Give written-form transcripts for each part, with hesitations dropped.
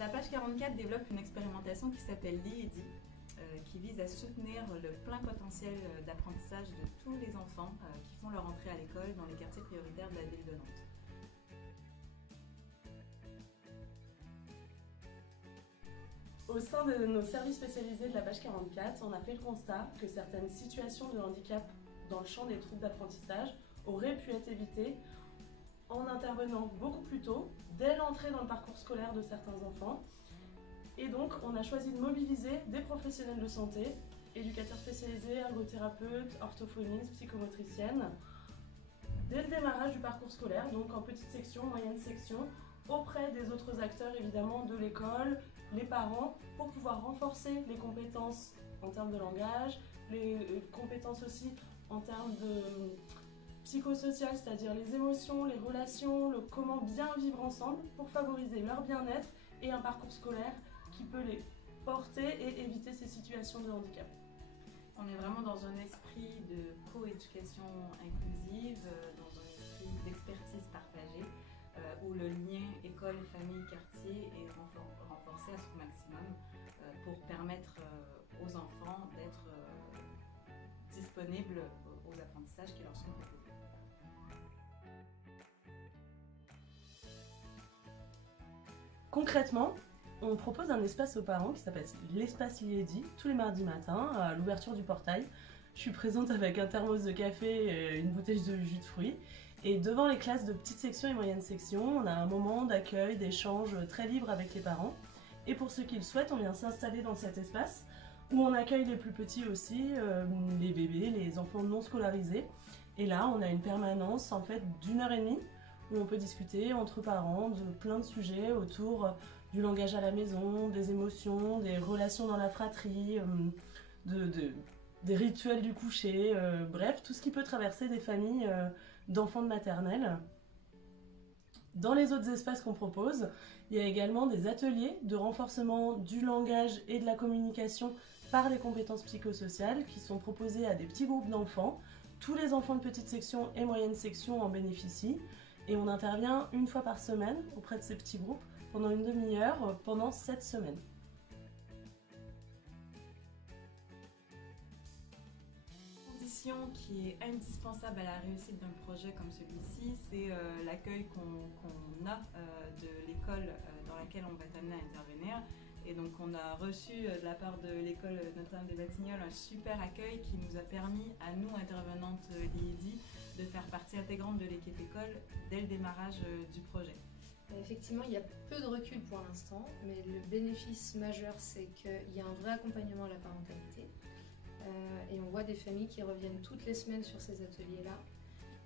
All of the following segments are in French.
La page 44 développe une expérimentation qui s'appelle l'IEDI, qui vise à soutenir le plein potentiel d'apprentissage de tous les enfants qui font leur entrée à l'école dans les quartiers prioritaires de la ville de Nantes. Au sein de nos services spécialisés de la page 44, on a fait le constat que certaines situations de handicap dans le champ des troubles d'apprentissage auraient pu être évitées en intervenant beaucoup plus tôt, dès l'entrée dans le parcours scolaire de certains enfants. Et donc, on a choisi de mobiliser des professionnels de santé, éducateurs spécialisés, ergothérapeutes, orthophonistes, psychomotriciennes, dès le démarrage du parcours scolaire, donc en petite section, moyenne section, auprès des autres acteurs évidemment de l'école, les parents, pour pouvoir renforcer les compétences en termes de langage, les compétences aussi en termes de psychosocial, c'est-à-dire les émotions, les relations, le comment bien vivre ensemble pour favoriser leur bien-être et un parcours scolaire qui peut les porter et éviter ces situations de handicap. On est vraiment dans un esprit de coéducation inclusive, dans un esprit d'expertise partagée, où le lien école, famille, quartier est renforcé à son maximum pour permettre aux enfants d'être disponibles aux apprentissages qui leur sont proposés. Concrètement, on propose un espace aux parents qui s'appelle l'espace IEDI tous les mardis matins à l'ouverture du portail. Je suis présente avec un thermos de café et une bouteille de jus de fruits. Et devant les classes de petite section et moyenne section, on a un moment d'accueil, d'échange très libre avec les parents. Et pour ceux qui le souhaitent, on vient s'installer dans cet espace où on accueille les plus petits aussi, les bébés, les enfants non scolarisés. Et là, on a une permanence en fait d'1h30 où on peut discuter entre parents de plein de sujets autour du langage à la maison, des émotions, des relations dans la fratrie, des rituels du coucher, bref, tout ce qui peut traverser des familles d'enfants de maternelle. Dans les autres espaces qu'on propose, il y a également des ateliers de renforcement du langage et de la communication par les compétences psychosociales qui sont proposés à des petits groupes d'enfants. Tous les enfants de petite section et moyenne section en bénéficient et on intervient une fois par semaine auprès de ces petits groupes pendant une demi-heure pendant 7 semaines. Qui est indispensable à la réussite d'un projet comme celui-ci, c'est l'accueil qu'on a de l'école dans laquelle on va être amené à intervenir. Et donc on a reçu de la part de l'école Notre-Dame des Batignolles un super accueil qui nous a permis à nous, intervenantes l'IEDI, de faire partie intégrante de l'équipe école dès le démarrage du projet. Effectivement, il y a peu de recul pour l'instant, mais le bénéfice majeur, c'est qu'il y a un vrai accompagnement à la parentalité. Et on voit des familles qui reviennent toutes les semaines sur ces ateliers-là.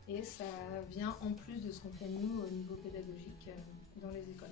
Et ça vient en plus de ce qu'on fait nous au niveau pédagogique dans les écoles.